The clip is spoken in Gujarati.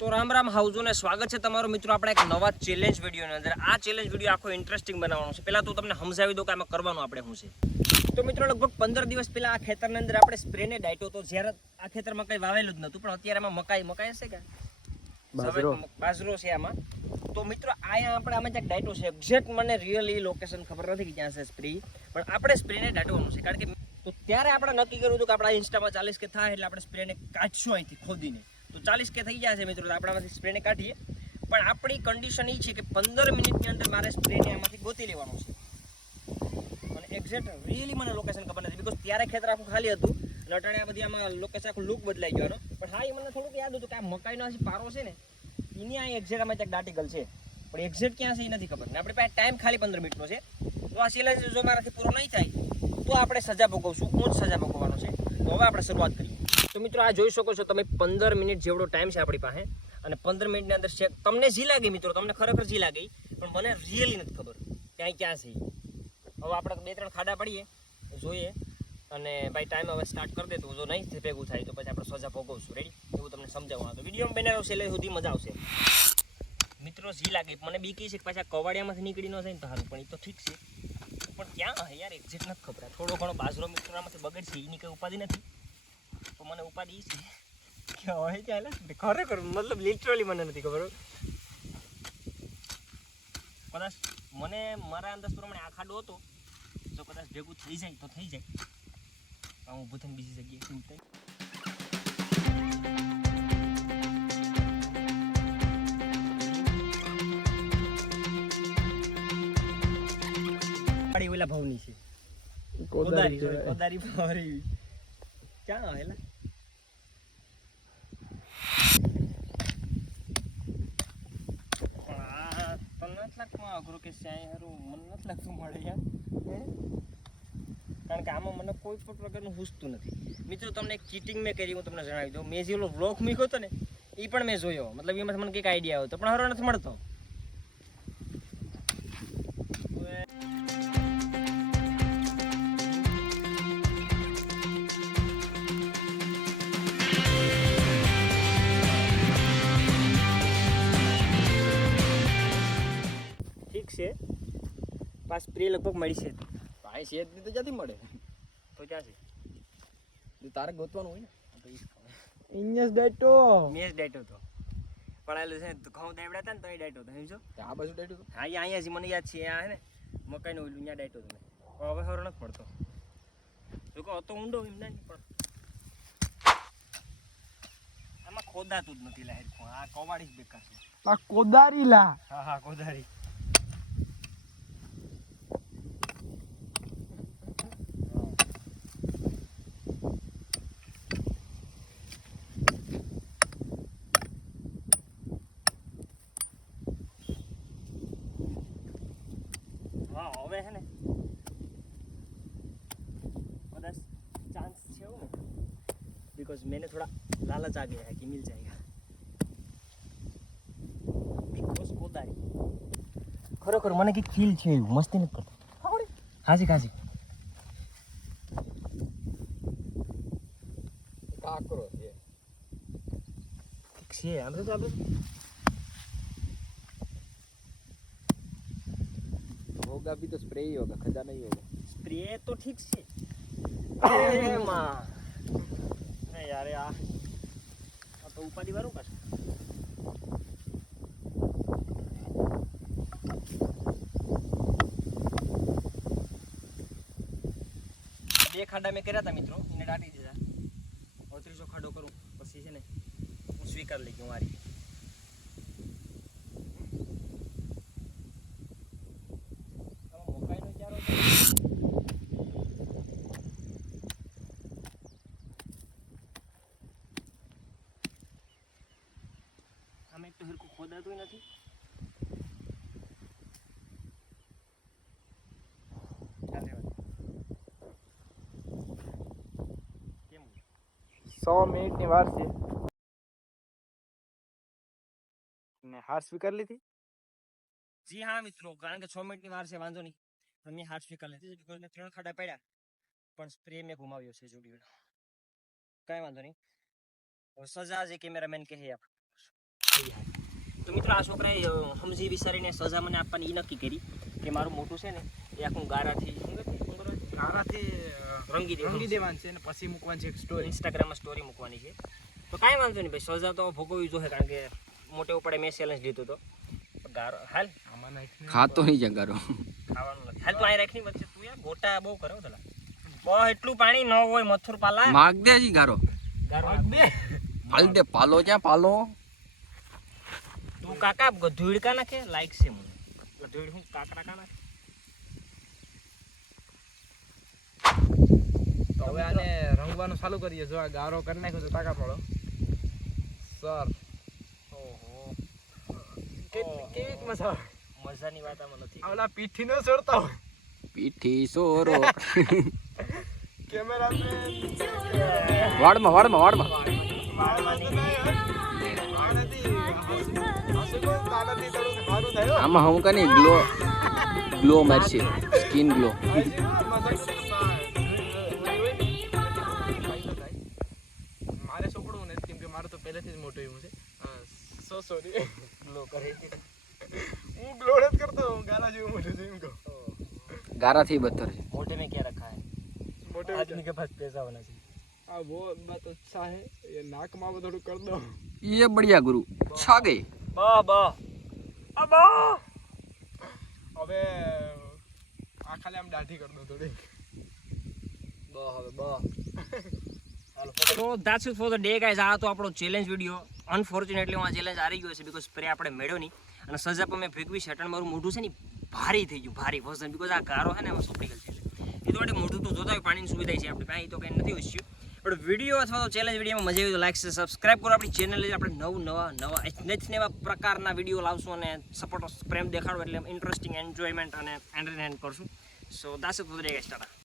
તો રામ રામ હાઉજો ને સ્વાગત છે તમારો મિત્રો આપણે એક નવા ચેલેન્જ વિડીયોની અંદર. આ ચેલેન્જ વિડીયો આખો ઇન્ટરેસ્ટિંગ બનાવવાનો છે. પહેલા તો તમને સમજાવી દઉં કે આમાં કરવાનું આપણે શું છે. તો મિત્રો લગભગ 15 દિવસ પહેલા આ ખેતરની અંદર આપણે સ્પ્રેને ડાયટો તો જ્યારે આ ખેતરમાં કંઈ વાવેલું જ નહોતું, પણ અત્યારે આમાં મકાઈ હશે કે બાજરો છે આમાં. તો મિત્રો અહીંયા આપણે આમાં જ્યાં ડાયટો છે એક્ઝેક્ટ મને રિયલી લોકેશન ખબર નથી કે ક્યાં છે સ્પ્રે, પણ આપણે સ્પ્રેને ડાયટોવાનું છે. કારણ કે તો ત્યારે આપણે નક્કી કર્યું હતું કે આપણા ઇન્સ્ટામાં 40 કે થાય એટલે આપણે સ્પ્રેને કાઢશું અહીંથી ખોદીને. તો 40 કે થઈ જશે મિત્રો, તો આપણામાંથી સ્પ્રેને કાઢીએ. પણ આપણી કન્ડિશન એ છે કે 15 મિનિટની અંદર મારે સ્પ્રેને આમાંથી ગોતી લેવાનું છે. અને એક્ઝેક્ટ રિયલી મને લોકેશન ખબર નથી, બિકોઝ ત્યારે ખેતર આખું ખાલી હતું અને અટાણે આ બધી આમાં લોકેશન આખું લુક બદલાઈ ગયો. પણ હા, એ મને થોડુંક યાદ હતું કે આ મકાઈનો આ પારો છે ને એની આ એક્ઝેક્ટ આમાં ક્યાંક દાટીકલ છે, પણ એક્ઝેક્ટ ક્યાં છે એ નથી ખબર. ને આપણે પાસે ટાઈમ ખાલી 15 મિનિટનો છે. તો આ ચેલેન્જ જો મારાથી પૂરો નહીં થાય તો આપણે સજા ભોગવશું. હું જ સજા ભોગવવાનો છે. તો હવે આપણે શરૂઆત કરીએ. તો મિત્રો આ જોઈ શકો છો તમે 15 મિનિટ જેવડો ટાઈમ છે આપણી પાસે, અને 15 મિનિટની અંદર છે તમને જી લાગી મિત્રો, તમને ખરેખર જી લાગી, પણ મને રિયલી નથી ખબર ક્યાં છે. હવે આપણે 2-3 ખાડા પડીએ જોઈએ, અને ભાઈ ટાઈમ હવે સ્ટાર્ટ કરી દે. તો જો નહીં ભેગું થાય તો પછી આપણે સજા ભોગવશું. રેડી? એવું તમને સમજાવવાનું. તો વિડીયો બનાવ્યો છે એટલે સુધી મજા આવશે. મિત્રો જી લાગે મને બીકી છે કે પાછા કવાડિયામાંથી નીકળી ન જાય ને તો સારું, પણ એ તો ઠીક છે. પણ ક્યાં યાર એક્ઝેક્ટ નથી ખબર. થોડો ઘણો બાજરો મિત્રોમાંથી બગડ છે, એની કંઈ ઉપાધિ નથી. તો મને ઉપાધિ એ છે કે હોય ચાલે ખરેખર, મતલબ લિટરલી મને નથી ખબર. કદાચ મને મારા અંદાજ પ્રમાણે આ ખાડો હતો, જો કદાચ ભેગું થઈ જાય તો થઈ જાય. હું ઊભું થઈને બીજી જગ્યાએ શું થાય. ઓલા ભાવની છે કોદારી ભાવરી ક્યાં હેલા. અઘરું કે સારું મને નથી લાગતું મળે યાર, કારણ કે આમાં મને કોઈ પણ પ્રકારનું પૂછતું નથી. મિત્રો તમને એક ચીટિંગ મેં કરી, હું તમને જણાવી દઉં. મેં જે ઓલો બ્લોગ મૂક્યો હતો ને એ પણ મેં જોયો, મતલબ એમાંથી મને કંઈક આઈડિયા આવ્યો હતો, પણ હવે નથી મળતો. છે પાસ સ્પ્રે લગભગ મળી છે. ભાઈ શેત ની તો જતી મળે તો ક્યાં છે? તારે ગોતવાનું હોય ને. ઇન્યસ ડાયટો મેસ ડાયટો તો પણ આલે છે ઘઉં દાવડા હતા ને તો એ ડાયટો તો સમજો. આ બાજુ ડાયટો તો હા અહીંયા જ મને યાદ છે. આ હે ને મકાઈનો ઓલું ત્યાં ડાયટો તો હવે હરો નથી પડતો. જો કહો તો ઊંડો એમ નહીં, પણ આમાં ખોદાતું જ નથી. લાહેર આ કવાડી જ બેકાર છે. આ કોદારી લા. હા કોદારી. હવે है ना कदाच चांस છે ને, बिकॉज मैंने थोड़ा लालच आ गया है कि मिल जाएगा. बिकॉज कोदारी खरोखर મને કઈક ફીલ છે, એવું મસ્તી નથી કરતો. હાજી કાજી કાકરો છે છે. આપણે તો होगा भी तो स्प्रे ही होगा, खजा नहीं होगा. स्प्रे तो ठीक છે. અરે માં અરે યાર આ તો ઉપાડી વાળું પાછું. બે ખાડા મેં કર્યા હતા મિત્રો, એને દાટી દીધા. હવે ત્રીજો ખાડો કરું પછી છે ને હું સ્વીકાર લઈ ગયો મારી. મકાઈનો ચારો આમ એક તો હરખું ખોદાતું નથી. કેમ 100 મિનિટની વાર છે ને હાર સ્વીકાર લીધી. જી હા મિત્રો, કારણ કે 6 મિનિટની વાર છે, વાંધો નહીં. મેં હાર સ્વીકાર લીધી. 3 ખાડા પડ્યા પણ સ્પ્રે મેં ઘુમાવ્યો છે જોડીનો. કાંઈ વાંધો નહીં. સજા જે કેમેરામેન કહે આપણે થઈ જાય. તો મિત્રો આ છોકરાએ સમજી વિચારીને સજા મને આપવાની એ નક્કી કરી કે મારું મોટું છે ને એ આખું ગારાથી રંગી દેવાનું છે ને પછી મૂકવાની છે એક સ્ટોરી. ઇન્સ્ટાગ્રામમાં સ્ટોરી મૂકવાની છે. તો કાંઈ વાંધો નહીં ભાઈ, સજા તો ભોગવવી જોઈએ કારણ કે મોટે ઉપડે મેં ચેલેન્જ લીધો હતો. ગારો હાલ આમાં નાખીને ખાતો નહીં જગારો. ખાવાનું નથી. હાલ તું અહીં રાખની વચ્ચે તું યાર ગોટા બહુ કરો તલા. બહુ એટલું પાણી ન હોય મથુર પાલા. માગ દે જી ગારો. ગારો પાલ દે પાલો ક્યાં પાલો. તું કાકા ધૂળકા નાખે લાઈક છે મને. એટલે ધૂળ હું કાકરા કા નાખે. તો હવે આને રંગવાનું ચાલુ કરીએ. જો આ ગારો કરી નાખ્યો તો તાકા પડો સર. ઓહો કેવી મજા આવે. મજાની વાત આમાં નથી. આ ઓલા પીઠી નો ચડતા હોય પીઠી સોરો. કેમેરા વાડમાં વાડમાં વાડમાં. આમાં હું કને ગ્લો મારશે. Skin glow. મારે છોકડું નથી કેમ કે મારું તો પહેલેથી જ મોટું એવું છે. સોરી ગ્લો કરે છે. હું ગ્લો નથી કરતો. ગાલા જેવું મોટું છે એમ કહો. ગારાથી બદતર છે. मोटे में क्या रखा है? મોટે आदमी के पास पैसा होना चाहिए. આ वो बात अच्छा है. ये नाक માં થોડું કર દો. ये बढ़िया गुरु छा गई. बा बा अबा હવે આ ખાલી આમ દાઢી કર દો થોડી. બા હવે બા. So that's it for the day guys. આ તો આપણો ચેલેન્જ વિડિયો. અનફોર્ચ્યુનેટલી હું આ ચેલેન્જ હારી ગયો છે બીકોઝ સ્પ્રે આપણે મેળ્યો નહીં અને સજા પણ મેં ભેગવી છે. એટલે મારું મોઢું છે ને ભારી થઈ ગયું, ભારી વજન. બીકોઝ આ ગારો છે ને એમાં સુપડી ગયેલ છે. એ તો માટે મોઢું તો જોતા હોય પાણીની સુવિધા છે આપણે પાસે તો કંઈ નથી ઇસ્યુ. પણ વિડીયો અથવા તો ચેલેન્જ વિડીયોમાં મજા આવી તો લાઈક છે, સબસ્ક્રાઈબ કરો આપણી ચેનલ. આપણે નવા નેક્સ્ટ એવા પ્રકારના વિડીયો લાવશું અને સપોર્ટ પ્રેમ દેખાડો એટલે ઇન્ટરેસ્ટિંગ એન્જોયમેન્ટ અને એન્ટરટેનમેન્ટ કરશું. સો that's it for the day guys. Tata.